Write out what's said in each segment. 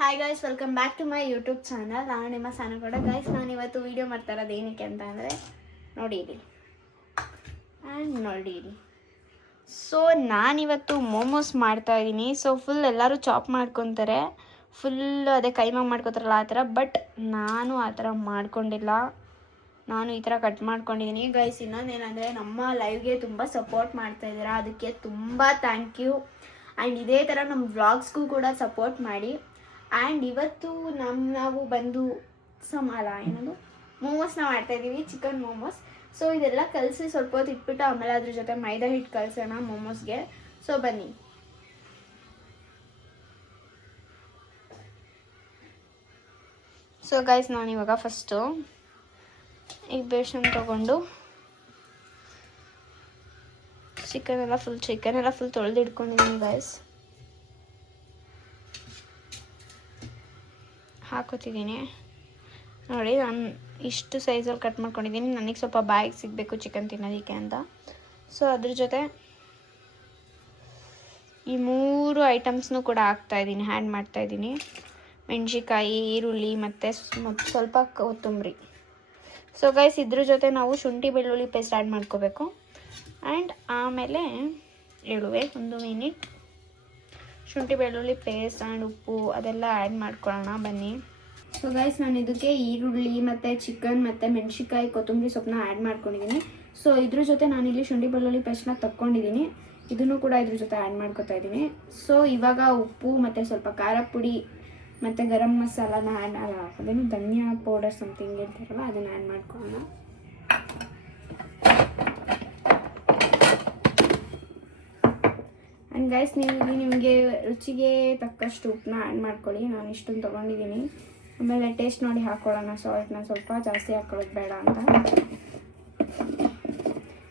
Hi guys, welcome back to my YouTube channel. ನಾನು ನಿಮ್ಮ ಸಾನುಗೌಡ. Guys, ನಾನು ಇವತ್ತು ವೀಡಿಯೋ ಮಾಡ್ತಾ ಇರೋದು ಏನಕ್ಕೆ ಅಂತ ಅಂದರೆ ನೋಡಿರಿ ನೋಡಿರಿ. ಸೊ ನಾನಿವತ್ತು ಮೋಮೋಸ್ ಮಾಡ್ತಾಯಿದ್ದೀನಿ. ಸೊ ಫುಲ್ ಎಲ್ಲರೂ ಚಾಪ್ ಮಾಡ್ಕೊತಾರೆ, ಫುಲ್ ಅದೇ ಕೈಮಾ ಮಾಡ್ಕೊತಾರಲ್ಲ ಆ ಥರ. ಬಟ್ ನಾನು ಆ ಥರ ಮಾಡ್ಕೊಂಡಿಲ್ಲ, ನಾನು ಈ ಥರ ಕಟ್ ಮಾಡ್ಕೊಂಡಿದ್ದೀನಿ. ಗೈಸ್, ಇನ್ನೊಂದೇನೆಂದರೆ ನಮ್ಮ ಲೈವ್ಗೆ ತುಂಬ ಸಪೋರ್ಟ್ ಮಾಡ್ತಾಯಿದ್ದೀರಾ, ಅದಕ್ಕೆ ತುಂಬ ಥ್ಯಾಂಕ್ ಯು. ಆ್ಯಂಡ್ ಇದೇ ಥರ ನಮ್ಮ ವ್ಲಾಗ್ಸ್ಗೂ ಕೂಡ ಸಪೋರ್ಟ್ ಮಾಡಿ. ಆ್ಯಂಡ್ ಇವತ್ತು ನಾವು ಬಂದು ಏನದು ಮೋಮೋಸ್ನ ಮಾಡ್ತಾಯಿದ್ದೀವಿ, ಚಿಕನ್ ಮೋಮೋಸ್. ಸೊ ಇದೆಲ್ಲ ಕಲಸಿ ಸ್ವಲ್ಪ ಹೊತ್ತು ಇಟ್ಬಿಟ್ಟು ಆಮೇಲೆ ಅದ್ರ ಜೊತೆ ಮೈದಾ ಹಿಟ್ಟು ಕಲಸೋಣ ಮೋಮೋಸ್ಗೆ. ಸೊ ಬನ್ನಿ. ಸೊ ಗೈಸ್, ನಾನಿವಾಗ ಫಸ್ಟು ಈಗ ಬೇಷನ್ ತೊಗೊಂಡು ಚಿಕನ್ ಎಲ್ಲ ಫುಲ್ ತೊಳೆದು ಇಟ್ಕೊಂಡಿದ್ದೀನಿ ಗೈಸ್. ಹಾಕೋತಿದ್ದೀನಿ ನೋಡಿ. ನಾನು ಇಷ್ಟು ಸೈಜಲ್ಲಿ ಕಟ್ ಮಾಡ್ಕೊಂಡಿದ್ದೀನಿ, ನನಗೆ ಸ್ವಲ್ಪ ಬಾಯಿಗೆ ಸಿಗಬೇಕು ಚಿಕನ್ ತಿನ್ನೋದಕ್ಕೆ ಅಂತ. ಸೊ ಅದ್ರ ಜೊತೆ ಈ 3 ಐಟಮ್ಸ್ನೂ ಕೂಡ ಹಾಕ್ತಾಯಿದ್ದೀನಿ, ಆ್ಯಡ್ ಮಾಡ್ತಾಯಿದ್ದೀನಿ. ಮೆಣಸಿಕಾಯಿ, ಈರುಳ್ಳಿ ಮತ್ತು ಸ್ವಲ್ಪ ಕೊತ್ತಂಬರಿ. ಸೊ ಗೈಸ್, ಇದ್ರ ಜೊತೆ ನಾವು ಶುಂಠಿ ಬೆಳ್ಳುಳ್ಳಿ ಪೇಸ್ಟ್ ಆ್ಯಡ್ ಮಾಡ್ಕೋಬೇಕು. ಆ್ಯಂಡ್ ಆಮೇಲೆ ಹೇಳುವೆ 1 ಮಿನಿಟ್. ಶುಂಠಿ ಬೆಳ್ಳುಳ್ಳಿ ಪೇಸ್ಟ್ ಆ್ಯಂಡ್ ಉಪ್ಪು ಅದೆಲ್ಲ ಆ್ಯಡ್ ಮಾಡ್ಕೊಳ್ಳೋಣ ಬನ್ನಿ. ಸೊ ಗೈಸ್, ನಾನು ಇದಕ್ಕೆ ಈರುಳ್ಳಿ ಮತ್ತು ಚಿಕನ್ ಮತ್ತು ಮೆಣಸಿಕಾಯಿ, ಕೊತ್ತಂಬರಿ ಸೊಪ್ಪನ್ನ ಆ್ಯಡ್ ಮಾಡ್ಕೊಂಡಿದ್ದೀನಿ. ಸೊ ಇದ್ರ ಜೊತೆ ನಾನಿಲ್ಲಿ ಶುಂಠಿ ಬೆಳ್ಳುಳ್ಳಿ ಪೇಸ್ಟ್ನ ತಕ್ಕೊಂಡಿದ್ದೀನಿ, ಇದನ್ನು ಕೂಡ ಇದ್ರ ಜೊತೆ ಆ್ಯಡ್ ಮಾಡ್ಕೊತಾ ಇದ್ದೀನಿ. ಸೊ ಇವಾಗ ಉಪ್ಪು ಮತ್ತು ಸ್ವಲ್ಪ ಖಾರ ಪುಡಿ ಮತ್ತು ಗರಂ ಮಸಾಲಾನ ಅದೇನು ಧನಿಯಾ ಪೌಡರ್ ಸಮಥಿಂಗ್ ಇರ್ತಾರಲ್ಲ ಅದನ್ನು ಆ್ಯಡ್ ಮಾಡ್ಕೊಳ್ಳೋಣ. ಆ್ಯಂಡ್ ಗೈಸ್, ನೀವು ಇಲ್ಲಿ ನಿಮಗೆ ರುಚಿಗೆ ತಕ್ಕಷ್ಟು ಉಪ್ಪನ್ನ ಆ್ಯಡ್ ಮಾಡ್ಕೊಳ್ಳಿ. ನಾನು ಇಷ್ಟೊಂದು ತೊಗೊಂಡಿದ್ದೀನಿ. ಆಮೇಲೆ ಟೇಸ್ಟ್ ನೋಡಿ ಹಾಕ್ಕೊಳ್ಳೋಣ. ಸಾಲ್ಟ್ನ ಸ್ವಲ್ಪ ಜಾಸ್ತಿ ಹಾಕ್ಕೊಳ್ಳೋದು ಬೇಡ ಅಂತ.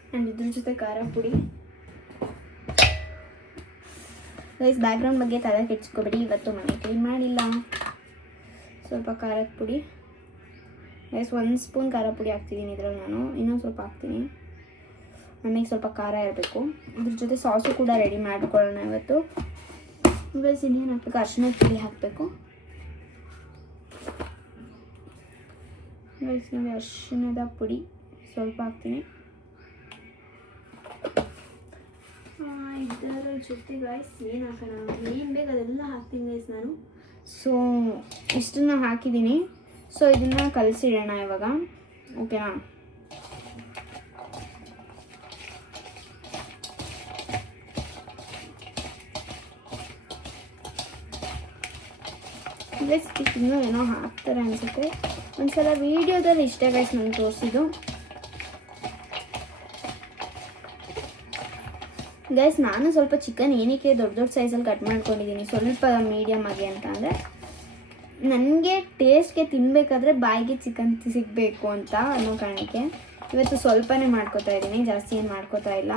ಆ್ಯಂಡ್ ಇದ್ರ ಜೊತೆ ಖಾರ ಪುಡಿ. ಗೈಸ್, ಬ್ಯಾಕ್ಗ್ರೌಂಡ್ ಬಗ್ಗೆ ತಲೆ ಕೆಡ್ಸ್ಕೊಬೇಡಿ, ಇವತ್ತು ಮನೆ ಕ್ಲೀನ್ ಮಾಡಿಲ್ಲ. ಸ್ವಲ್ಪ ಖಾರದ ಪುಡಿ ಗೈಸ್, 1 ಸ್ಪೂನ್ ಖಾರ ಪುಡಿ ಹಾಕ್ತಿದ್ದೀನಿ ಇದ್ರಲ್ಲಿ. ನಾನು ಇನ್ನೊಂದು ಸ್ವಲ್ಪ ಹಾಕ್ತೀನಿ, ನನಗೆ ಸ್ವಲ್ಪ ಖಾರ ಇರಬೇಕು. ಇದ್ರ ಜೊತೆ ಸಾಸು ಕೂಡ ರೆಡಿ ಮಾಡ್ಕೊಳ್ಳೋಣ ಇವತ್ತು. ಗೈಸ್, ಇನ್ನೇನು ಹಾಕಬೇಕು, ಅರಿಶಿಣದ ಪುಡಿ ಹಾಕಬೇಕು. ಗೈಸ್, ನೋಡಿ ಅರಿಶಿಣದ ಪುಡಿ ಸ್ವಲ್ಪ ಹಾಕ್ತೀನಿ. ಇದರ ಜೊತೆ ಗೈಸ್ ಏನು ಹಾಕೋಣ, ಏನು ಬೇಕು ಅದೆಲ್ಲ ಹಾಕ್ತೀನಿ ಗೈಸ್ ನಾನು. ಸೊ ಇಷ್ಟನ್ನು ಹಾಕಿದ್ದೀನಿ. ಸೊ ಇದನ್ನು ಕಲಸಿಡೋಣ ಇವಾಗ, ಓಕೆನಾ? ಗೈಸ್, ಇನ್ನೂ ಏನೋ ಹಾಕ್ತಾರೆ ಅನಿಸುತ್ತೆ. ಒಂದ್ಸಲ ವೀಡಿಯೋದಲ್ಲಿ ಇಷ್ಟೇ ಗೈಸ್ ನಾನು ತೋರಿಸಿದ್ದು. ಗೈಸ್, ನಾನು ಸ್ವಲ್ಪ ಚಿಕನ್ ಏನಕ್ಕೆ ದೊಡ್ಡ ಸೈಜಲ್ಲಿ ಕಟ್ ಮಾಡ್ಕೊಂಡಿದ್ದೀನಿ, ಸ್ವಲ್ಪ ಮೀಡಿಯಮ್ ಆಗಿ ಅಂತ ಅಂದರೆ ನನಗೆ ಟೇಸ್ಟ್ಗೆ ತಿನ್ನಬೇಕಾದ್ರೆ ಬಾಯಿಗೆ ಚಿಕನ್ ಸಿಗಬೇಕು ಅಂತ ಅನ್ನೋ ಕಾರಣಕ್ಕೆ ಇವತ್ತು ಸ್ವಲ್ಪನೇ ಮಾಡ್ಕೋತಾ ಇದ್ದೀನಿ, ಜಾಸ್ತಿ ಏನು ಮಾಡ್ಕೋತಾ ಇಲ್ಲ.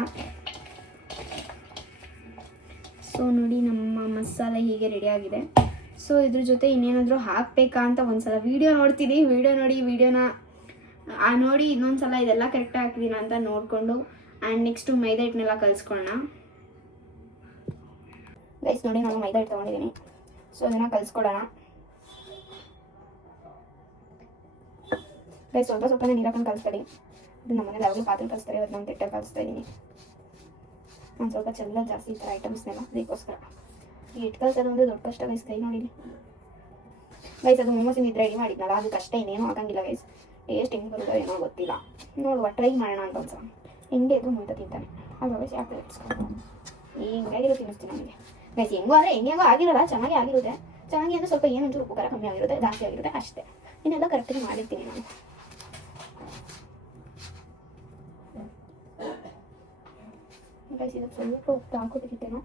ಸೊ ನೋಡಿ, ನಮ್ಮ ಮಸಾಲೆ ಹೀಗೆ ರೆಡಿಯಾಗಿದೆ. ಸೊ ಇದ್ರ ಜೊತೆ ಇನ್ನೇನಾದರೂ ಹಾಕಬೇಕಾ ಅಂತ ಒಂದ್ಸಲ ವೀಡಿಯೋ ನೋಡ್ತೀನಿ. ವೀಡಿಯೋನ ನೋಡಿ ಇನ್ನೊಂದು ಸಲ ಇದೆಲ್ಲ ಕರೆಕ್ಟಾಗಿ ಹಾಕಿದ್ದೀನ ಅಂತ ನೋಡಿಕೊಂಡು ಆ್ಯಂಡ್ ನೆಕ್ಸ್ಟು ಮೈದಾ ಹಿಟ್ಟನ್ನೆಲ್ಲ ಕಲಿಸ್ಕೊಳ್ಳೋಣ. ಗೈಸ್ ನೋಡಿ, ನಾನು ಮೈದಾ ಹಿಟ್ಟು ತೊಗೊಂಡಿದ್ದೀನಿ. ಸೊ ಅದನ್ನು ಕಲಿಸ್ಕೊಳ್ಳೋಣ. ಗೈಸ್, ಸ್ವಲ್ಪನೇ ನೀರು ಹಾಕೊಂಡು ಕಲಿಸ್ಕೊಳ್ಳಿ. ಇದು ನಮ್ಮನೇಲಿ ಯಾವಾಗಲೂ ಪಾತ್ರೆ ಕಲಿಸ್ತಾರೆ, ಇವತ್ತು ನಾನು ತೆಟ್ಟಲ್ಲಿ ಕಲಿಸ್ತಾ ಇದ್ದೀನಿ. ನಾನು ಸ್ವಲ್ಪ ಚೆಲ್ಲ ಜಾಸ್ತಿ ಈ ಥರ ಐಟಮ್ಸ್ನೆಲ್ಲ ಅದಕ್ಕೋಸ್ಕರ. ಈ ಹಿಟ್ಟು ಕಲಿಸೋದು ಅಂದರೆ ದೊಡ್ಡ ಕಷ್ಟ ಗೈಸ್. ಕೈ ನೋಡಿ ಗೈಸ್, ಅದು ಮೋಮೋಸಿಂದ ಇದು ರೆಡಿ ಮಾಡಿದ್ನಲ್ಲ, ಅದು ಕಷ್ಟ ಇನ್ನೇನೂ ಆಗಂಗಿಲ್ಲ ಗೈಸ್. ಟೇಸ್ಟ್ ಹೆಂಗೆ ಬರುತ್ತೋ ಏನೋ ಗೊತ್ತಿಲ್ಲ, ನೋಡುವ ಟ್ರೈ ಮಾಡೋಣ ಅಂತ ಒಂದ್ಸಲ. ಹೆಂಗೆ ಇದ್ದು ಮುಂದೆ ತಿಂತಾನೆ ಅಲ್ವಾ ಗೈಸ್? ಯಾಕೆ ಇಟ್ಸ್ಕೊಂಡು ಹಿಂಗಾಗಿರೋ ತಿನ್ನಿಸ್ತೀನಿ ನನಗೆ ಗೈಸ್. ಹೆಂಗೋ ಅಂದರೆ ಹೆಂಗೋ ಆಗಿರೋಲ್ಲ, ಚೆನ್ನಾಗಿ ಆಗಿರುತ್ತೆ. ಚೆನ್ನಾಗಿ ಅಂದರೆ ಸ್ವಲ್ಪ ಏನೊಂಚೂರು ಉಪ್ಪು ಖಾರ ಕಮ್ಮಿ ಆಗಿರುತ್ತೆ, ಜಾಸ್ತಿ ಆಗಿರುತ್ತೆ ಅಷ್ಟೇ. ಇನ್ನೆಲ್ಲ ಕರೆಕ್ಟಾಗಿ ಮಾಡಿರ್ತೀನಿ ನಾನು. ಗೈಸ್, ಇದು ಸ್ವಲ್ಪ ಉಪ್ಪು ಹಾಕೋಬೇಕಿತ್ತೇನೋ.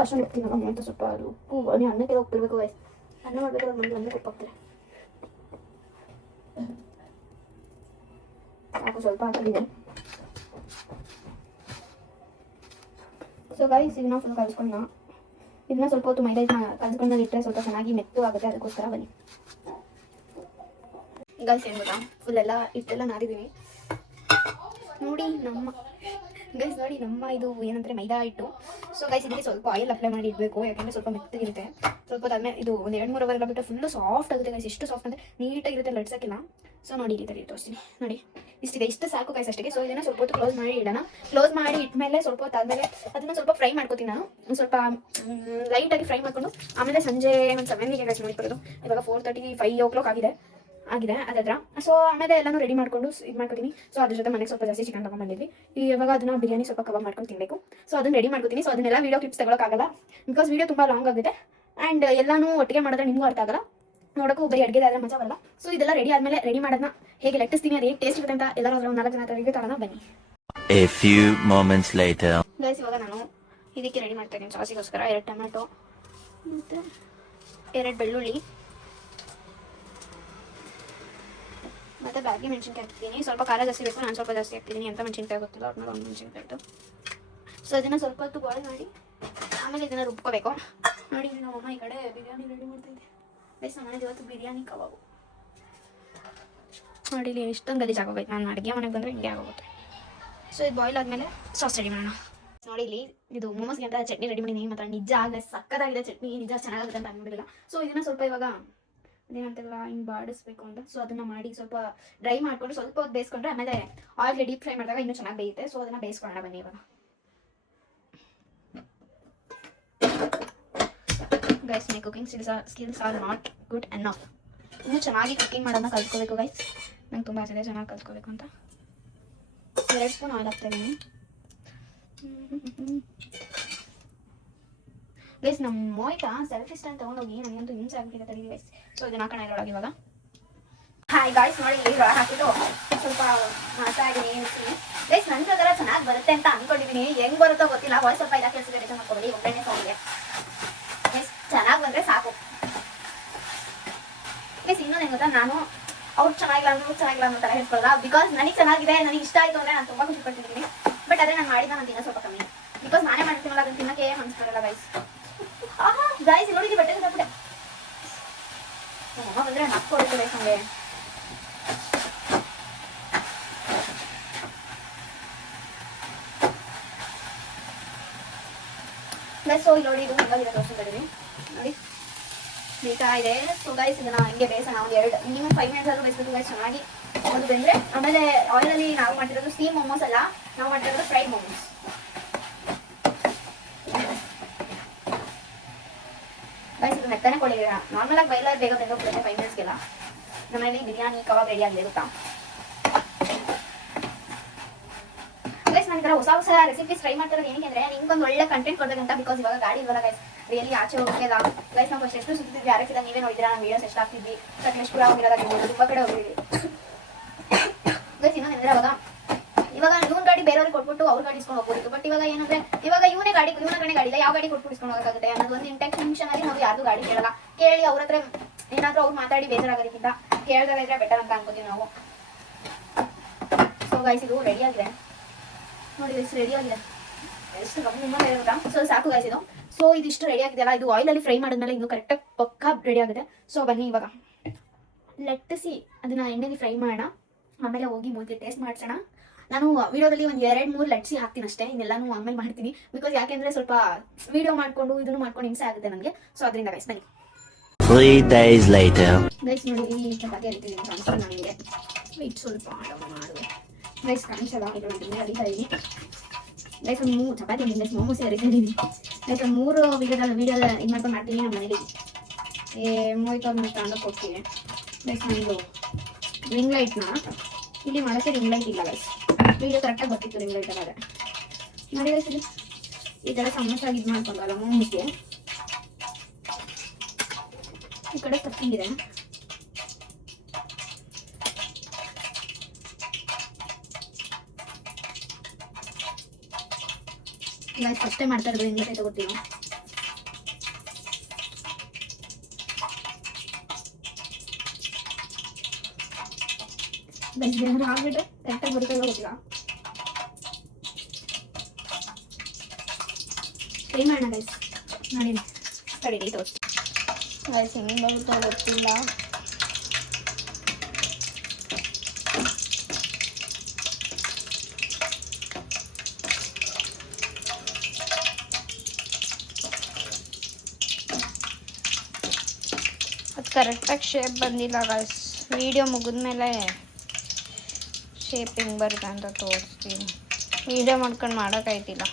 ಅಷ್ಟೊಂದು ಹೋಗ್ತೀನಲ್ಲ ಅಂತ ಸ್ವಲ್ಪ ಅದು ಉಪ್ಪು ನೀವು ಅನ್ನಕ್ಕೆಲ್ಲ ಉಪ್ಪಿರ್ಬೇಕು ಗೈಸ್. ಅನ್ನ ಮಾಡಬೇಕಾದ್ರೆ ಮಂದಿ ಅನ್ನಕ್ಕೆ ಉಪ್ಪು ಹಾಕ್ತಾರೆ. ಸಾಕು, ಸ್ವಲ್ಪ ಹಾಕಿದ್ದೀನಿ. ಸೊ ಗೈಸ್, ಇದನ್ನ ಫುಲ್ ಕಲಿಸ್ಕೊಳ್ಳೋಣ. ಇದನ್ನ ಸ್ವಲ್ಪ ಹೊತ್ತು ಮೈದಾ ಹಿಟ್ಟನ್ನ ಕಲಿಸ್ಕೊಂಡಾಗ ಇಟ್ಟರೆ ಸ್ವಲ್ಪ ಚೆನ್ನಾಗಿ ಮೆತ್ತು ಆಗುತ್ತೆ, ಅದಕ್ಕೋಸ್ಕರ ಬನ್ನಿ. ಗೈಸ್, ಏನು ಗೊತ್ತಾ, ಫುಲ್ ಎಲ್ಲ ಹಿಟ್ಟೆಲ್ಲ ನಾದಿದ್ದೀನಿ ನೋಡಿ. ನಮ್ಮ ಗೈಸ್ ನೋಡಿ ನಮ್ಮ ಇದು ಏನಂದರೆ ಮೈದಾ ಹಿಟ್ಟು. ಸೊ ಗೈಸ್ ಇದಕ್ಕೆ ಸ್ವಲ್ಪ ಆಯಿಲ್ ಅಪ್ಲೈ ಮಾಡಿ ಇಡಬೇಕು, ಯಾಕಂದರೆ ಸ್ವಲ್ಪ ಮೆತ್ತಗಿರುತ್ತೆ. ಸ್ವಲ್ಪ ಹೊತ್ತಾದ್ಮೇಲೆ ಇದು ಒಂದು 2-3 ಅವರ್ ಎಲ್ಲ ಬಿಟ್ಟು ಫುಲ್ಲು ಸಾಫ್ಟ್ ಆಗುತ್ತೆ ಗೈಸ್. ಎಷ್ಟು ಸಾಫ್ಟ್ ಅಂದರೆ ನೀಟಾಗಿರುತ್ತೆ, ಲಟ್ಸೋಕ್ಕಿಲ್ಲ. ಸೊ ನೋಡಿ ಈ ಥರ ತೋರಿಸ್ತೀನಿ ನೋಡಿ, ಇಷ್ಟಿದೆ, ಇಷ್ಟು ಸಾಕು ಗೈಸ್ ಅಷ್ಟಿಗೆ. ಸೊ ಇದನ್ನು ಸ್ವಲ್ಪ ಹೊತ್ತು ಕ್ಲೋಸ್ ಮಾಡಿ ಇಡೋಣ. ಕ್ಲೋಸ್ ಮಾಡಿ ಇಟ್ಮೇಲೆ ಸ್ವಲ್ಪ ಹೊತ್ತಾದಮೇಲೆ ಅದನ್ನು ಸ್ವಲ್ಪ ಫ್ರೈ ಮಾಡ್ಕೋತೀನಿ ನಾನು. ಸ್ವಲ್ಪ ಲೈಟಾಗಿ ಫ್ರೈ ಮಾಡಿಕೊಂಡು ಆಮೇಲೆ ಸಂಜೆ ಒಂದು 7ಗೆ ಗೈಸ್ ನೋಡ್ಕೊಳ್ಳೋದು. ಇವಾಗ 4:30 5 o'clock ಆಗಿದೆ ಅದರ. ಸೊ ಆಮೇಲೆ ಎಲ್ಲನೂ ರೆಡಿ ಮಾಡ್ಕೊಂಡು ಇದು ಮಾಡ್ಕೊತೀನಿ. ಸೊ ಅದ್ರ ಜೊತೆ ಮನೆಗೆ ಸ್ವಲ್ಪ ಜಾಸ್ತಿ ಚಿಕನ್ ತೊಗೊಂಡ್ಬಂದಿದ್ವಿ. ಇವಾಗ ಅದನ್ನ ಬಿರಿಯಾನಿ ಸ್ವಲ್ಪ ಕಬಾಬ್ ಮಾಡ್ಕೊಂಡು ತಿನ್ನಬೇಕು. ಸೊ ಅದನ್ನ ರೆಡಿ ಮಾಡ್ಕೊತೀನಿ. ಸೊ ಅದನ್ನೆಲ್ಲ ವೀಡಿಯೋ ಕ್ಲಿಪ್ಸ್ ತಗೊಳಕ್ಕಾಗಲ್ಲ, ಬಿಕಾಸ್ ವೀಡಿಯೋ ತುಂಬ ಲಾಂಗ್ ಆಗುತ್ತೆ. ಆ್ಯಂಡ್ ಎಲ್ಲನೂ ಒಟ್ಟಿಗೆ ಮಾಡಿದ್ರೆ ನಿಮಗೂ ಅರ್ಥ ಆಗಲ್ಲ, ನೋಡೋಕ್ಕೂ ಬರೀ ಅಡುಗೆ ಆದರೆ ಮಜಾ ಬರಲ್ಲ. ಸೊ ಇದೆಲ್ಲ ರೆಡಿ ಆದಮೇಲೆ ರೆಡಿ ಮಾಡೋದನ್ನ ಹೇಗೆ ಲಟ್ಟಿಸ್ತೀನಿ, ಅದು ಹೇಗೆ ಟೇಸ್ಟ್ ಇರುತ್ತೆ ಅಂತ ಎಲ್ಲರೂ ಒಂದು 4 ಜನ ರಿವ್ಯೂ ತಗೋಣ ಬನ್ನಿ. A few moments later. Guys ಇವಾಗ ನಾನು ಇದಕ್ಕೆ ರೆಡಿ ಮಾಡ್ತಾ ಇದ್ದೀನಿ ಸಾಸಿಗೋಸ್ಕರ 2 ಟೊಮೆಟೊ ಮತ್ತು 2 ಬೆಳ್ಳುಳ್ಳಿ ಮತ್ತು ಬ್ಯಾಗಿ ಮೆಣಸಿನ್ಕಾಯಿ ಹಾಕ್ತೀನಿ. ಸ್ವಲ್ಪ ಖಾರ ಜಾಸ್ತಿ ಬೇಕು, ನಾನು ಸ್ವಲ್ಪ ಜಾಸ್ತಿ ಹಾಕ್ತಿದ್ದೀನಿ. ಎಂಥ ಮೆಣಸಿನ್ಕಾಯಿ ಗೊತ್ತಿಲ್ಲ, ಅವ್ರನ್ನ ಒಂದು ಮೆಣಸಿನ್ಕಾಯಿ ಇಟ್ಟು. ಸೊ ಇದನ್ನು ಸ್ವಲ್ಪ ಹೊತ್ತು ಬಾಯ್ಲ್ ಮಾಡಿ ಆಮೇಲೆ ಇದನ್ನು ರುಬ್ಕೋಬೇಕು. ನೋಡಿ ನಮ್ಮಮ್ಮ ಈ ಕಡೆ ಬಿರಿಯಾನಿ ರೆಡಿ ಮಾಡ್ತಾಯಿದ್ದೆ. ಗೈಸ್ ನಮ್ಮ ಮನೇದು ಇವತ್ತು ಬಿರಿಯಾನಿ ಕಬಾಬು. ನೋಡಿ ಇಲ್ಲಿ ಎಷ್ಟೊಂದು ಗಲೀಜು ಆಗೋಗೈತೆ, ನಾನು ಅಡುಗೆ ಮನೆಗೆ ಬಂದರೆ ಹಿಂಗೆ ಆಗೋಗುತ್ತೆ. ಸೊ ಇದು ಬಾಯ್ಲ್ ಆದಮೇಲೆ ಸಾಸ್ ರೆಡಿ ಮಾಡೋಣ. ನೋಡಿ ಇಲ್ಲಿ ಇದು ಮೊಮೋಸ್ಗೆ ಅಂತ ಚಟ್ನಿ ರೆಡಿ ಮಾಡಿದ್ದೀನಿ. ಮಾತ್ರ ನಿಜ ಆಗ ಸಕ್ಕತ್ತಾಗಿದೆ ಚಟ್ನಿ, ನಿಜ ಚೆನ್ನಾಗುತ್ತೆ ಅಂತ ಅನ್ಬಿಟ್ಟಿಲ್ಲ. ಸೊ ಇದನ್ನು ಸ್ವಲ್ಪ ಇವಾಗ ಅದೇನಂತೆಲ್ಲ ಹಿಂಗೆ ಬಾಡಿಸ್ಬೇಕು ಅಂತ. ಸೊ ಅದನ್ನು ಮಾಡಿ ಸ್ವಲ್ಪ ಡ್ರೈ ಮಾಡಿಕೊಂಡು ಸ್ವಲ್ಪ ಹೊತ್ತು ಬೇಯಿಸ್ಕೊಂಡ್ರೆ ಆಮೇಲೆ ಆಯಿಲ್ಗೆ ಡೀಪ್ ಫ್ರೈ ಮಾಡಿದಾಗ ಇನ್ನೂ ಚೆನ್ನಾಗಿ ಬೇಯುತ್ತೆ. ಸೊ ಅದನ್ನು ಬೇಯಿಸ್ಕೊಳ್ಳೋಣ ಬನ್ನಿ. ಇವಾಗ guys my cooking skills are not good enough. ಇನ್ನೂ ಚೆನ್ನಾಗಿ ಕುಕಿಂಗ್ ಮಾಡೋದನ್ನ ಕಲ್ತ್ಕೋಬೇಕು ಗೈಸ್. ನಂಗೆ ತುಂಬ ಆಸೆ ಇದೆ ಚೆನ್ನಾಗಿ ಕಲ್ತ್ಕೋಬೇಕು ಅಂತ. 2 ಸ್ಪೂನ್ ಆಯಿಲ್ ಹಾಕ್ತಾಯಿದ್ದೀನಿ ಗೈಸ್. ನಮ್ಮ ಮೋಯ್ತಾ ಸೆಲ್ಫಿ ಸ್ಟ್ಯಾಂಡ್ ತೊಗೊಂಡೋಗಿ ನನಗಂತೂ ಹಿಂಸೆ ಆಗ್ಬಿಟ್ಟಿದೆ ತಡಿ ಗೈಸ್. ಸೊ ಇದನ್ನ ಹಾಕೋಣ ಇದ್ರೊಳಗೆ ಇವಾಗ. ಹಾಯ್ ಗೈಸ್ ನೋಡಿ ಇವಾಗ ಹಾಕಿಟ್ಟು ಸ್ವಲ್ಪ ಮಾಡ್ತಾ ಇದ್ದೀನಿ ಗೈಸ್. ನನ್ನ ಪ್ರಕಾರ ಚೆನ್ನಾಗಿ ಬರುತ್ತೆ ಅಂತ ಅಂದ್ಕೊಂಡಿದ್ದೀನಿ. ಹೆಂಗೆ ಬರುತ್ತೋ ಗೊತ್ತಿಲ್ಲ, ವಾಯ್ಸ್ ಸ್ವಲ್ಪ ಇದಾಗಿ ಕೆಲಸ ರೆಡಿ ಮಾಡ್ಕೊಬೇಡಿ. ಒಬ್ಬನೇ ಸೌಂಡ್ಗೆ ಗೈಸ್ ಚೆನ್ನಾಗಿ ಬಂದರೆ ಸಾಕು ಗೈಸ್. ಇನ್ನೊಂದು ಏನು ಗೊತ್ತಾ, ನಾನು ಅವ್ರು ಚೆನ್ನಾಗಿಲ್ಲ ಅನ್ನೋ ಥರ ಹೇಳ್ಕೊಳ್ಳಲ್ಲ. ಬಿಕಾಸ್ ನನಗೆ ಚೆನ್ನಾಗಿದೆ, ನನಗೆ ಇಷ್ಟ ಆಯಿತು ಅಂದರೆ ನಾನು ತುಂಬ ಖುಷಿ ಪಡ್ತಿದ್ದೀನಿ. ಬಟ್ ಅದೇ ನಾನು ಮಾಡಿದ ನಾನು ತಿನ್ನೋ ಸ್ವಲ್ಪ ಕಮ್ಮಿ, ಬಿಕಾಸ್ ನಾನೇ ಮಾಡ್ತೀನಲ್ಲ, ಅದನ್ನು ತಿನ್ನೋಕ್ಕೆ ಮನಸ್ಸು ಬರಲ್ಲ ಗೈಸ್. ಗೈಸ್ ನೋಡಿದ್ರಿ ಬಟ್ಟೆ ತಪ್ಪಿದೆ. ನಮ್ಮಮ್ಮ ಬಂದರೆ ನಕ್ಕು ಹೊಡಿತು ಗೈಸ್ ನಮಗೆ. ಗೈಸ್ ಸೊ ಇಲ್ಲಿ ನೋಡಿ ಇದು ಹಂಗಾಗಿದೆ ತೋರಿಸ್ತಿದ್ದೀನಿ ನೋಡಿ ಬೇಯ್ತಾ ಇದೆ. ಸೊ ಗೈಸ್ ಇದನ್ನ ಹಿಂಗೆ ಬೇಯಿಸೋಣ ಒಂದು 2 ಮಿನಿಮಮ್ 5 ಮಿನಿಟ್ಸ್ ಆದರೂ ಬೇಯಿಸ್ಬೇಕು ಗೈಸ್ ಚೆನ್ನಾಗಿ. ಒಂದು ಬೆಂದರೆ ಆಮೇಲೆ ಆಯಿಲಲ್ಲಿ ನಾವು ಮಾಡಿರೋದು ಸ್ಟೀಮ್ ಮೊಮೋಸ್ ಅಲ್ಲ, ನಾವು ಮಾಡಿರೋದು ಫ್ರೈಡ್ ಮೊಮೋಸ್. ಗೈಸ್ ಇದು ಮೆತ್ತನೆ ಕೊಡಿಲ್ಲ, ನಾರ್ಮಲಾಗಿ ಬೈಲಾಗಿ ಬೇಗ ಬೆಂದೋಗ್ಬಿಡುತ್ತೆ 5 ಮಿನಿಟ್ಸ್ಗೆಲ್ಲ. ನಮ್ಮಲ್ಲಿ ಬಿರಿಯಾನಿ ಕಬಾಬ್ ರೆಡಿ ಆಗಿದೆ ಗೊತ್ತಾ ಗೈಸ್. ನಾನು ಈ ಥರ ಹೊಸ ರೆಸಿಪೀಸ್ ಟ್ರೈ ಮಾಡ್ತಿರೋದು ಏನಕ್ಕೆ ಅಂದರೆ ನಿಮ್ಗೊಂದು ಒಳ್ಳೆ ಕಂಟೆಂಟ್ ಕೊಡಬೇಕಂತ. ಬಿಕಾಸ್ ಇವಾಗ ಗಾಡಿ ಇಲ್ವಲ್ಲ ಗೈಸ್, ರಿಯಲಿ ಆಚೆ ಹೋಗೋಕ್ಕೆಲ್ಲ ಗೈಸ್. ನಾವು ಫಸ್ಟ್ ಎಷ್ಟು ಸುತ್ತಿದ್ವಿ ಯಾರಕ್ಕಿಲ್ಲ, ನೀವೇ ನೋಡಿದ್ರೆ ನಾವು ವೀಡಿಯೋಸ್ ಎಷ್ಟು ಹಾಕ್ತಿದ್ವಿ. ಸಕಲೇಶ್ಪುರ ಹೋಗಿರೋದಾಗಿರ್ಬೋದು, ತುಂಬ ಕಡೆ ಹೋಗಿದ್ವಿ ಗೈಸ್. ಇನ್ನೊಂದು ಅಂದರೆ ಇವಾಗ ಇವನ್ ಗಾಡಿ ಬೇರೆಯವ್ರಿಗೆ ಕೊಟ್ಬಿಟ್ಟು ಅವ್ರ ಗಾಡಿ ಇಸ್ಕೊಂಡು ಹೋಗ್ಬೋದು. ಬಟ್ ಇವಾಗ ಏನಂದ್ರೆ ಇವಾಗ ಇವನ ಗಾಡಿ ಇಲ್ಲ, ಯಾವ ಗಾಡಿ ಕೊಟ್ಬಿಟ್ಟು ಇಸ್ಕೊಂಡು ಹೋಗೋಕ್ಕಾಗುತ್ತೆ ಅನ್ನೋದು ಒಂದು ಇಂಟೆನ್ಷನ್ ಆಗಿ ನಾವು ಯಾರ್ದು ಗಾಡಿ ಕೇಳಲ್ಲ. ಕೇಳಿ ಅವ್ರ ಹತ್ರ ಏನಾದರೂ ಅವ್ರು ಮಾತಾಡಿ ಬೇಜಾರಾಗೋದಕ್ಕಿಂತ ಕೇಳ್ದಾಗ ಇದ್ರೆ ಬೆಟರ್ ಅಂತ ಅನ್ಕೋತೀವಿ ನಾವು. ಸೊ ಗೈಸ್ ಇದು ರೆಡಿ ಆಗಿದೆ ನೋಡಿ ಗೈಸ್, ರೆಡಿ ಆಗಿದೆ. ಎಷ್ಟು ಕಮ್ಮಿ ಇರೋದಾ. ಸೊ ಸಾಕು ಗೈಸ್ ಇದು. ಸೊ ಇದಿಷ್ಟು ರೆಡಿ ಆಗಿದೆಯಲ್ಲ, ಇದು ಆಯಿಲಲ್ಲಿ ಫ್ರೈ ಮಾಡಿದ್ಮೇಲೆ ಇದು ಕರೆಕ್ಟಾಗಿ ಪಕ್ಕಾ ರೆಡಿ ಆಗುತ್ತೆ. ಸೊ ಬನ್ನಿ ಇವಾಗ ಲಟ್ಟಿಸಿ ಅದನ್ನ ಎಣ್ಣೆಲಿ ಫ್ರೈ ಮಾಡೋಣ, ಆಮೇಲೆ ಹೋಗಿ ಮೊದಲು ಟೇಸ್ಟ್ ಮಾಡಿಸೋಣ. ನಾನು ವಿಡಿಯೋದಲ್ಲಿ ಒಂದು 2-3 ಲಟ್ಸಿ ಹಾಕ್ತೀನಿ ಅಷ್ಟೇ, ಇನ್ನೆಲ್ಲಾನು ಆಮೇಲೆ ಮಾಡ್ತೀನಿ. ಬಿಕಾಸ್ ಯಾಕೆಂದರೆ ಸ್ವಲ್ಪ ವಿಡಿಯೋ ಮಾಡಿಕೊಂಡು ಇದನ್ನು ಮಾಡ್ಕೊಂಡು ಹಿಂಸೆ ಆಗುತ್ತೆ ನನಗೆ. ಸೊ ಅದರಿಂದ ಗೈಸ್ ಬನ್ನಿ. 3 days later. ಗೈಸ್ ನೋಡಿ ಈ ಚಪಾತಿ ಅರಿತೀನಿ ಕಾಣಿಸ್ತೀನಿ ನನಗೆ. ವೆಯ್ಟ್ ಸ್ವಲ್ಪ ಮಾಡುವೆ ಗೈಸ್, ಕಾಣಿಸಲ್ಲ ಇದು ಅರಿತಾ ಇದ್ದೀನಿ ಗೈಸ್. ಒಂದು 3 ಚಪಾತಿ ಗೈಸ್, ಮೋಮೋಸ್ ಅರಿತಾ ಇದ್ದೀನಿ ಗೈಸ್. ಒಂದು 3 ವಿಡಿಯೋ ಇದು ಮಾಡ್ಕೊಂಡು ಮಾಡ್ತೀನಿ ನಮ್ಮ ಮನೇಲಿ. ಮೋಯ್ತು ಅವ್ರನ್ನ ತಗೊಂಡು ಕೊಡ್ತೀನಿ ಗೈಸ್. ನಾನು ರಿಂಗ್ ಲೈಟ್ನ ಇಲ್ಲಿ ಮಾಡೋಕ್ಕೆ ರಿಂಗ್ ಲೈಟ್ ಇಲ್ಲ ಗೈಸ್. ವಿಡಿಯೋ ಕರೆಕ್ಟಾಗಿ ಗೊತ್ತಿತ್ತು ರಿಂಗ್ ಲೈಟ್ ಅವಾಗ ನೋಡಿ ಗೈಸ್. ಇದು ಈ ಥರ ಸಮೋಸಾಗಿ ಇದು ಮಾಡ್ಕೊಂಡಲ್ಲ ಮೋಮೋಸ್ಗೆ. ಈ ಕಡೆ ತಪ್ಪಿದೆ ಗೈಸ್. ಫಸ್ಟೇ ಮಾಡ್ತಾ ಇರೋದು ರಿಂಗ್ ಲೈಟ್ ತಗೋತೀವಿ. ಗೈಸ್ ಏನಾದ್ರು ಆಗ್ಬಿಟ್ರೆ ಕರೆಕ್ಟಾಗಿ ಬರುತ್ತೆ ಗೊತ್ತಿಲ್ಲ. ಫ್ರೈ ಮಾಡೋಣ ಗೈಸ್. ನೋಡಿ ಕಡಿಡಿ ತೋರಿಸಿ ಗೈಸ್, ಹೆಂಗೆ ಬರುತ್ತೋ ಗೊತ್ತಿಲ್ಲ. ಅದು ಕರೆಕ್ಟಾಗಿ ಶೇಪ್ ಬಂದಿಲ್ಲ ಗೈಸ್. ವಿಡಿಯೋ ಮುಗಿದ್ಮೇಲೆ ಶೇಪ್ ಹೆಂಗೆ ಬರುತ್ತೆ ಅಂತ ತೋರಿಸ್ತೀನಿ. ವಿಡಿಯೋ ಮಾಡ್ಕೊಂಡು ಮಾಡೋಕ್ಕಾಯ್ತಿಲ್ಲ.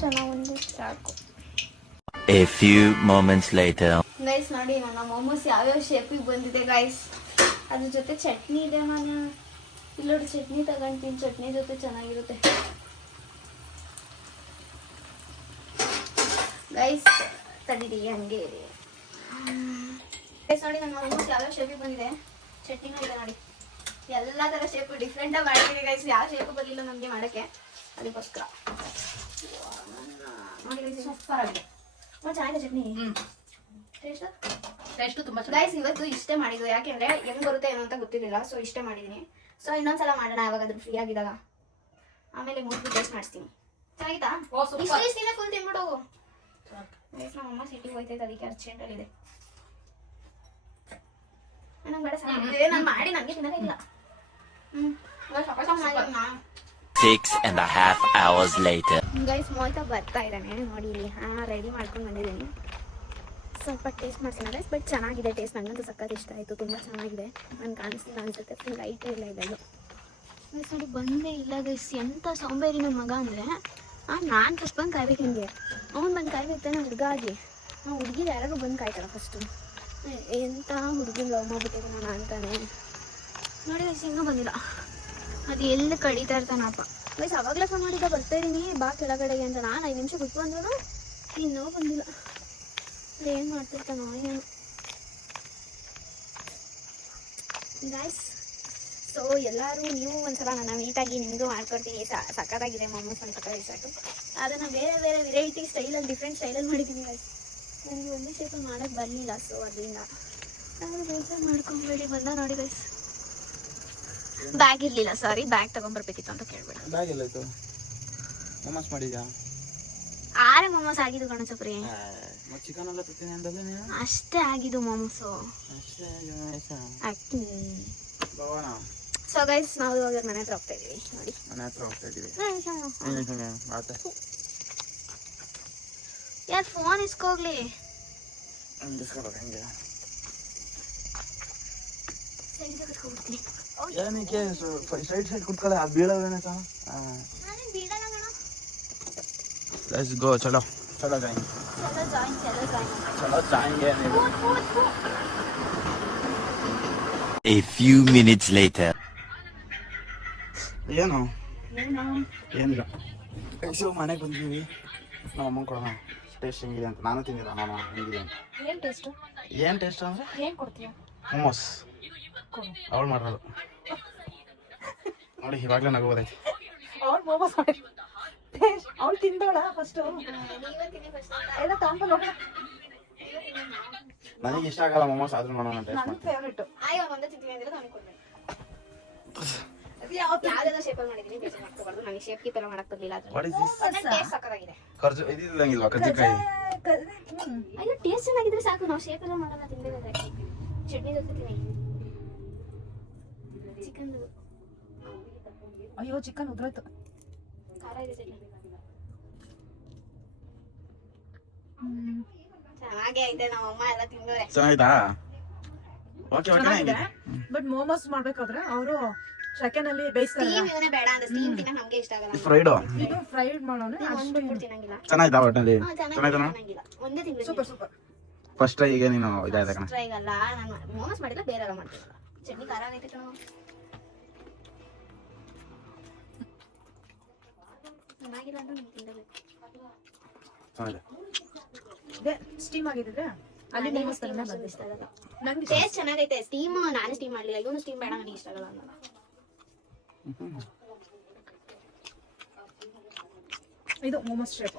ಚೆನ್ನಾಗಿ ಒಂದು ಸಾಕು. A few moments later. Guys ನೋಡಿ ನನ್ನ ಮೊಮೋಸ್ ಯಾವ್ಯಾವ ಶೇಪಿಗೆ ಬಂದಿದೆ ಗೈಸ್. ಅದ್ರ ಜೊತೆ ಚಟ್ನಿ ಇದೆ. ನಾನು ಇಲ್ಲೋಡಿ ಚಟ್ನಿ ತಗೊಂತೀನಿ, ಚಟ್ನಿ ಜೊತೆ ಚೆನ್ನಾಗಿರುತ್ತೆ ಗೈಸ್. ತಡೀರಿ ಹಂಗೆ ಇರಿ ಗೈಸ್. ನೋಡಿ ನನ್ನ ಮೊಮೋಸ್ ಯಾವ್ಯಾವ ಶೇಪಿಗೆ ಬಂದಿದೆ. ಚಟ್ನಿನೂ ಇದೆ ನೋಡಿ. ಎಲ್ಲ ಥರ ಶೇಪು ಡಿಫ್ರೆಂಟಾಗಿ ಮಾಡಿದ್ದೀನಿ ಗೈಸ್. ಯಾವ ಶೇಪು ಬರಲಿಲ್ಲ ನಮಗೆ ಮಾಡೋಕ್ಕೆ, ಅದಕ್ಕೋಸ್ಕರ ನೋಡಿ ಗೈಸ್. ಸೂಪರ್ ಆಗಿದೆ, ತುಂಬ ಚೆನ್ನಾಗಿದೆ ಚಟ್ನಿ. ಟೇಸ್ಟ್ ತುಂಬ ಗೈಸ್. ಇವತ್ತು ಇಷ್ಟೇ ಮಾಡಿದ್ದು, ಯಾಕೆಂದ್ರೆ ಹೆಂಗ್ ಬರುತ್ತೆ ಏನೋ ಅಂತ ಗೊತ್ತಿರಲಿಲ್ಲ. ಸೊ ಇಷ್ಟೇ ಮಾಡಿದ್ದೀನಿ. ಸೊ ಇನ್ನೊಂದ್ಸಲ ಮಾಡೋಣ ಯಾವಾಗಾದ್ರೂ ಫ್ರೀ ಆಗಿದಾಗ. ಆಮೇಲೆ ಮೂರು ಟೇಸ್ಟ್ ಮಾಡಿಸ್ತೀನಿ. ಚೆನ್ನಾಗಿತ್ತಾ? ಇಷ್ಟ ಫುಲ್ ತಿನ್ಬಿಡು ಗೈಸ್. ನಮ್ಮ ಅಮ್ಮ ಸಿಟಿಗೆ ಹೋಯ್ತೈತೆ, ಅದಕ್ಕೆ ಅರ್ಜೆಂಟಲ್ಲಿದೆ. ನಂಗೆ ಬೇಡ ಸಾಕಿದೆ, ನಾನು ಮಾಡಿ ನನಗೆ ತಿನ್ನೋದಿಲ್ಲ. 6.5 hours later. ಗೈಸ್ ಮೋಹಿತ ಬರ್ತಾ ಇದ್ದಾನೆ ನೋಡಿ ಇಲ್ಲಿ. ರೆಡಿ ಮಾಡ್ಕೊಂಡು ಬಂದಿದ್ದೀನಿ. ಸ್ವಲ್ಪ ಟೇಸ್ಟ್ ಮಾಡ್ಸೋಣ ಗೈಸ್. ಬಟ್ ಚೆನ್ನಾಗಿದೆ ಟೇಸ್ಟ್. ನನಗಂತೂ ಸಕ್ಕತ್ ಇಷ್ಟ ಆಯಿತು, ತುಂಬ ಚೆನ್ನಾಗಿದೆ. ನಾನು ಕಾಣಿಸ್ತಿಲ್ಲ ಅನ್ಸುತ್ತೆ, ಫುಲ್ ಲೈಟೇ ಇಲ್ಲ ಇದೆಲ್ಲ ಗೈಸ್. ನೋಡಿ ಬಂದೇ ಇಲ್ಲ ಗೈಸ್. ಎಂಥ ಸೋಂಬೇರಿ ನನ್ನ ಮಗ ಅಂದರೆ, ನಾನು ಫಸ್ಟ್ ಬಂದು ಕಾಯ್ಬೇಕು ಹಿಂಗೆ. ಅವ್ನು ಬಂದು ಕಾಯ್ಬೇಕು ತಾನೆ ಹುಡುಗ ಆಗಿ. ಹುಡುಗಿದು ಯಾರಾದ್ರು ಬಂದು ಕಾಯ್ತಾರ ಫಸ್ಟು. ಎಂಥ ಹುಡುಗಿನ ಲವ್ ಮಾಡ್ಬಿಟ್ಟಿದೆ ನಾನು ಅಂತಾನೆ ನೋಡಿ ಗೈಸ್. ಇನ್ನೂ ಬಂದಿಲ್ಲ. ಅದು ಎಲ್ಲಿ ಕಡಿತಾ ಇರ್ತಾನಪ್ಪ ಗೈಸ್. ಅವಾಗಲೇ ಫೋನ್ ಮಾಡಿದ್ದ ಬರ್ತಾ ಇದ್ದೀನಿ ಬಾ ಕೆಳಗಡೆಗೆ ಅಂತ. ನಾನು 5 ನಿಮಿಷ ಬಿಟ್ಟು ಬಂದ್ರು ಇನ್ನೂ ಬಂದಿಲ್ಲ. ಏನು ಮಾಡ್ತಿರ್ತಾನೋ ಏನು ಗೈಸ್. ಸೊ ಎಲ್ಲರೂ ನೀವು ಒಂದ್ಸಲ ನನ್ನ ಮೀಟಾಗಿ ನಿಮಗೂ ಮಾಡ್ಕೊಡ್ತೀನಿ. ಸಕ್ಕತ್ತಾಗಿದೆ ಮೊಮೋಸ್ ಅಂತ ಸಾಕು. ಅದನ್ನು ಬೇರೆ ಬೇರೆ ವೆರೈಟಿ ಸ್ಟೈಲಲ್ಲಿ, ಡಿಫ್ರೆಂಟ್ ಸ್ಟೈಲಲ್ಲಿ ಮಾಡಿದ್ದೀನಿ ಗೈಸ್. ನನಗೆ ಒಂದೇ ಶೇಪಲ್ಲಿ ಮಾಡೋಕ್ಕೆ ಬರಲಿಲ್ಲ. ಸೊ ಅದರಿಂದ ನಾನು ಬೇಜಾರು ಮಾಡ್ಕೊಂಬೇಡಿ. ಬಂದ ನೋಡಿ ಗೈಸ್. ಬ್ಯಾಗ್ ಇರಲಿಲ್ಲ, ಸಾರಿ. ಬ್ಯಾಗ್ ತಗೊಂಡ್ಬರ್ಬೇಕಿತ್ತು ಅಂತ ಕೇಳಬೇಡ. ಬ್ಯಾಗ್ ಎಲ್ಲ ಇತ್ತು. ಮೊಮೋಸ್ ಮಾಡಿದ್ಯಾ? ಆರೆ ಮೊಮೋಸ್ ಆಗಿದ್ದು ಗಣಸಪ್ರಿ. ಚಿಕನ್ ಎಲ್ಲ ತಿಂತೀನಿ ಅಂತಂದ್ರೆ ನೀನು? ಅಷ್ಟೇ ಆಗಿದ್ದು ಮೊಮೋಸು ಅಷ್ಟೇ. ಸೊ ಗೈಸ್ ನಾವು ಇವಾಗ ಮನೆ ಹತ್ರ ಹೋಗ್ತಾ ಇದೀವಿ ನೋಡಿ. ಮನೆ ಹತ್ರ ಹೋಗ್ತಾ ಇದೀವಿ. ಯಾರು ಫೋನ್ ಇಸ್ಕೋಗ್ಲಿ. ಏನಕ್ಕೆ ಸೈಡ್ ಕುತ್ಕೊಳ್ಳಿ, ಅದು ಬೀಳೋದೇನೆ ಸಹ. Let's go. ಚಲೋ ಚಲೋ ಜಾಯಿನ್. ಚಲೋ ಜಾಯಿನ್ಗೆ. A few minutes later. ಏನು ಏನಿಲ್ಲ ಕೈಸು ಮನೆಗೆ ಬಂದಿದ್ದೀವಿ. ನಮ್ಮ ಅಮ್ಮಂಗೆ ಕೊಡೋಣ ಟೇಸ್ಟ್ ಹೆಂಗಿದೆ ಅಂತ. ನಾನು ತಿಂದಿಲ್ಲ ನಾನು ಹೆಂಗಿದೆ ಅಂತ. ಏನು ಟೇಸ್ಟ್ ಅಂದರೆ ಮೊಮೋಸ್ ಅವಳು ಮಾಡೋದು ನೋಡಿ. ಇವಾಗಲೇ ನಗು ಬರ್ತೈತಿ. ಅವ್ಳು ಮೊಮೋಸ್ ಮಾಡಿ ಅವ್ಳು ತಿಂದೋಳ ಫಸ್ಟು. ಏನೋ ತಗೊಂಡು ನೋಡೋಣ. ನನಗೆ ಇಷ್ಟ ಆಗಲ್ಲ ಮೊಮೋಸ್, ಆದ್ರೂ ನೋಡೋಣ ಟೇಸ್ಟ್ ನನ್ನ ಮಾಡಿ. ಫೇವ್ರೇಟ್. What is this? ಕರ್ಜು ಇದಿಲ್ಲಂಗಿಲ್ವಾ ಕರ್ಜಿಕಾಯಿ? ಟೇಸ್ಟ್ ಚೆನ್ನಾಗಿದ್ರೆ ಸಾಕು. ನಾವು ಶೇಪ್ ಎಲ್ಲ ಮಾಡಲ್ಲ, ತಿಂದಿರೋದು ಚಟ್ನಿ ಜೊತೆ ತಿನ್ನಿ. ಚಿಕನ್ ಅಯ್ಯೋ ಚಿಕನ್ ಉದ್ರೋಯ್ತು. ಖಾರ ಇದೆ ಚಟ್ನಿ. ಚೆನ್ನಾಗೇ ಐತೆ. ನಮ್ಮ ಅಮ್ಮ ಎಲ್ಲ ತಿಂದವ್ರೆ. ಚೆನ್ನಾಯ್ತಾ? ಓಕೆ ಚೆನ್ನಾಗಿದೆ. ಬಟ್ ಮೊಮೋಸ್ ಮಾಡ್ಬೇಕಾದ್ರೆ ಅವರು ಸೆಕೆಂಡ್ ಅಲ್ಲಿ ಬೇಯಿಸ್ತಾರೆ. ಸ್ಟೀಮ್ ಇವನೇ ಬೇಡ ಅಂದ್ರೆ ಸ್ಟೀಮ್ ತಿನ್ನಕ್ಕೆ ನಮಗೆ ಇಷ್ಟ ಆಗಲ್ಲ. ಫ್ರೈಡ್ ಇದು ಫ್ರೈಡ್ ಮಾಡೋಣ. ಒಂದು ಬಿಟ್ಟು ತಿನ್ನಂಗಿಲ್ಲ. ಚೆನ್ನಾಯ್ತಾ ಒಟ್ಟಲ್ಲಿ? ಚೆನ್ನಾಯ್ತಾ? ತಿನ್ನಂಗಿಲ್ಲ. ಒಂದೇ ತಿನ್ಬೇಕು. Super super. ಫಸ್ಟ್ ಟ್ರೈ ಈಗ ನೀನು ಇದಾಯ್ತಾ ಕಣ? ಟ್ರೈ ಅಲ್ಲ, ನಾನು ಮೊಮೋಸ್ ಮಾಡಿಲ್ಲ, ಬೇರೆ ಎಲ್ಲ ಮಾಡ್ತೀನಲ್ಲ. ಚಟ್ನಿ ಖಾರ ಆಗೈತೆ ಕಣ. ಚೆನ್ನಾಗಿಲ್ಲ ಅಂದ್ರೆ ನೀವು ತಿನ್ನಬೇಕು. ಚೆನ್ನಾಗಿದೆ. ಇದೆ ಸ್ಟೀಮ್ ಆಗಿದ್ರೆ ಅಲ್ಲಿ ಮೊಮೋಸ್ ತರ ಇಷ್ಟ ಆಗಲ್ಲ. ನಂಗೆ ಟೇಸ್ಟ್ ಚೆನ್ನಾಗೈತೆ. ಸ್ಟೀಮ್ ನಾನು ಸ್ಟೀಮ್ ಮಾಡಲಿಲ್ಲ. ಇವನು ಸ್ಟೀಮ್ ಬೇಡ ನನಗೆ ಇಷ್ಟ ಆಗಲ್ಲ ಅನ್ನಲ್ಲ. ಇದು ಮೊಮೋಸ್ ಶೇಪ್.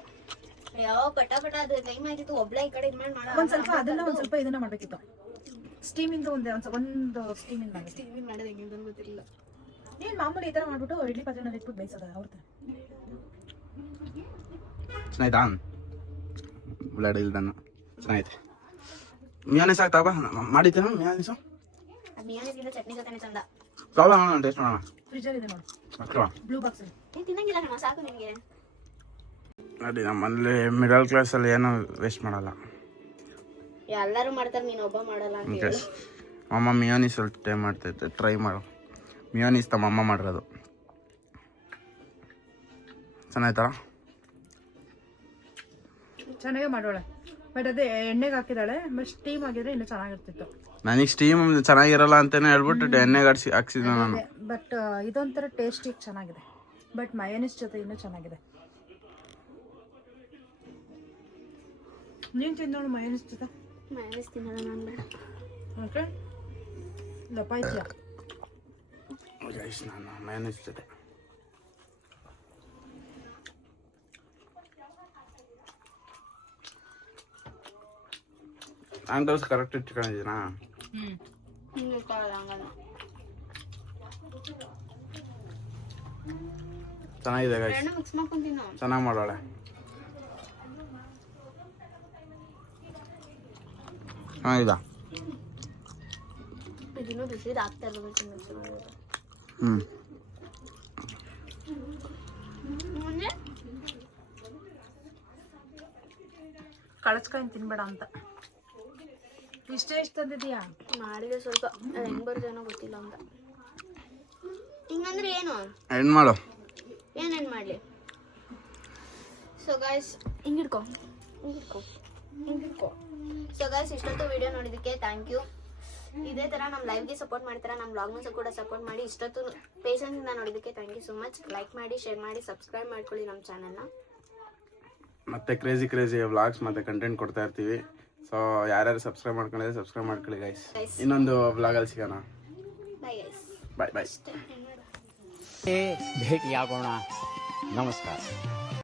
ಯಾವ ಪಟ ಅದು ಟೈಮ್ ಆಯ್ತಿತ್ತು. ಒಬ್ಳೆ ಈ ಕಡೆ ಇದು ಮಾಡಿ ಮಾಡೋ ಒಂದ್ ಸ್ವಲ್ಪ ಅದನ್ನ ಒಂದ್ ಸ್ವಲ್ಪ ಇದನ್ನ ಮಾಡ್ಬೇಕಿತ್ತು. ಸ್ಟೀಮಿಂದ ಒಂದು ಸ್ಟೀಮಿಂದ ಮಾಡಿ. ಸ್ಟೀಮಿಂಗ್ ಮಾಡೋದು ಹೆಂಗೆ ಅಂತ ಗೊತ್ತಿರಲಿಲ್ಲ. ನೀನ್ ಮಾಮೂಲಿ ಈ ತರ ಮಾಡ್ಬಿಟ್ಟು ಇಡ್ಲಿ ಪಾತ್ರೆನಲ್ಲಿ ಇಟ್ಬಿಟ್ಟು ಬೇಯಿಸೋದ ಅವ್ರದ್ದು. ಚೆನ್ನಾಯ್ತಾ? ಬ್ಲಡ್ ಇಲ್ದನ್ನು ಚೆನ್ನಾಗೈತೆ. ಮಿಯಾನೇಸ್ ಆಗ್ತಾವ ಮಾಡಿದ್ದೇನು ಮಿಯಾನೇಸು? ಮಿಯಾನೇಸ್ಗಿಂತ ಚಟ್ನಿ ಜೊತೆನೇ ಚಂದ. ಪ್ರಾಬ್ಲಮ್ ಮಾಡೋಣ ಟೇಸ್ಟ್ ಮಾಡೋಣ. ಫ್ರಿಜ್ಜಲ್ಲಿ ಇದೆ ನೋಡಿ. ಅಷ್ಟವಾ? Blue box. ನೀನು ತಿನ್ನಂಗಿಲ್ಲ ಕಣ, ಸಾಕು ನಿನಗೆ. ನೋಡಿ ನಮ್ಮ ಮನೇಲಿ ಮಿಡಲ್ ಕ್ಲಾಸಲ್ಲಿ ಏನೂ ವೇಸ್ಟ್ ಮಾಡಲ್ಲ. ಎಲ್ಲರೂ ಮಾಡ್ತಾರೆ, ನೀನು ಒಬ್ಬ ಮಾಡಲ್ಲ ಅಂತ ಓಕೆ ಅಮ್ಮ ಮಿಯೋನಿಸ್ ಟ್ರೈ ಮಾಡು. ಮಿಯೋನಿಸ್ ತಮ್ಮ ಅಮ್ಮ ಮಾಡಿರೋದು ಚೆನ್ನಾಯ್ತಾ? ಚೆನ್ನಾಗೇ ಮಾಡೋಳೆ, ಬಟ್ ಅದೇ ಎಣ್ಣೆಗೆ ಹಾಕಿದಾಳೆ. ಬಟ್ ಸ್ಟೀಮ್ ಆಗಿದ್ರೆ ಇನ್ನೂ ಚೆನ್ನಾಗಿರ್ತಿತ್ತು. ನನಗೆ ಸ್ಟೀಮ್ ಚೆನ್ನಾಗಿರಲ್ಲ ಅಂತಾನೆ ಹೇಳ್ಬಿಟ್ಟು ಎಣ್ಣೆಗೆ ಹಾಕ್ಸಿದ್ದೆ ನಾನು. ಬಟ್ ಇದೊಂಥರ ಟೇಸ್ಟಿಗೆ ಚೆನ್ನಾಗಿದೆ, ಬಟ್ ಮಯೋನೀಸ್ ಜೊತೆ ಇನ್ನೂ ಚೆನ್ನಾಗಿದೆ. ನೀನು ತಿನ್ನೋಳು ಮಯೋನೀಸ್ ಜೊತೆ? ಮಯೋನೀಸ್ ತಿನ್ನಲ್ಲ ನಾನು, ಬೇಡ. ಓಕೆ ದಪ್ಪ ಇದೆಯಾ? ಗೈಸ್ ನಾನು ಮಯೋನೀಸ್ ಜೊತೆ ಆಂಗಲ್ಸ್ ಕರೆಕ್ಟ್ ಇಟ್ಕೊಂಡಿದ್ದೀನಾ? ಚೆನ್ನಾಗಿದೆ ಗೈಸ್, ಮಿಕ್ಸ್ ಮಾಡ್ಕೊಂತೀನಿ ನಾವು. ಚೆನ್ನಾಗಿ ಮಾಡೋಳೆ. ಚೆನ್ನಾಗಿದಾ? ಇದನ್ನು ಬಿಸಿದು ಆಗ್ತಾ ಇರಬೇಕು. ಮುಂದೆ ಕಳಚ್ಕೊಂಡು ತಿನ್ಬೇಡ ಅಂತ ಇಷ್ಟೇ ಇಷ್ಟ ತಂದಿದೀಯಾ? ಮಾಡಿದೆ ಸ್ವಲ್ಪ, ಅದು ಹೆಂಗೆ ಬರ್ತೇನೋ ಗೊತ್ತಿಲ್ಲ ಅಂತ. ಹಿಂಗಂದ್ರೆ ಏನು ಏನು ಮಾಡು, ಏನೇನು ಮಾಡಲಿ? ಸೊ ಗಾಯ್ಸ್ ಹಿಂಗಿಡ್ಕೊ. ಸೊ ಗಾಯ್ಸ್ ಇಷ್ಟೊತ್ತು ವಿಡಿಯೋ ನೋಡಿದ್ದಕ್ಕೆ ಥ್ಯಾಂಕ್ ಯು. ಇದೇ ಥರ ನಮ್ಮ ಲೈವ್ಗೆ ಸಪೋರ್ಟ್ ಮಾಡ್ತೀರಾ, ನಮ್ಮ ವ್ಲಾಗ್ನೂ ಕೂಡ ಸಪೋರ್ಟ್ ಮಾಡಿ. ಇಷ್ಟೊತ್ತು ಪೇಷನ್ಸಿಂದ ನೋಡಿದ್ದಕ್ಕೆ thank you so much. Like ಮಾಡಿ, ಶೇರ್ ಮಾಡಿ, ಸಬ್ಸ್ಕ್ರೈಬ್ ಮಾಡ್ಕೊಳ್ಳಿ ನಮ್ಮ ಚಾನಲ್ನ. ಮತ್ತೆ ಕ್ರೇಜಿ ವ್ಲಾಗ್ಸ್ ಮತ್ತೆ ಕಂಟೆಂಟ್ ಕೊಡ್ತಾ ಇರ್ತೀವಿ. ಸೊ ಯಾರ್ಯಾರು ಸಬ್ಸ್ಕ್ರೈಬ್ ಮಾಡ್ಕೊಂಡಿದ್ರೆ ಸಬ್ಸ್ಕ್ರೈಬ್ ಮಾಡ್ಕೊಳ್ಳಿ ಗೈಸ್. ಇನ್ನೊಂದು ವ್ಲಾಗಲ್ಲಿ ಸಿಗೋಣ. Bye guys. Bye bye. ಭೇಟಿಯಾಗೋಣ. ನಮಸ್ಕಾರ.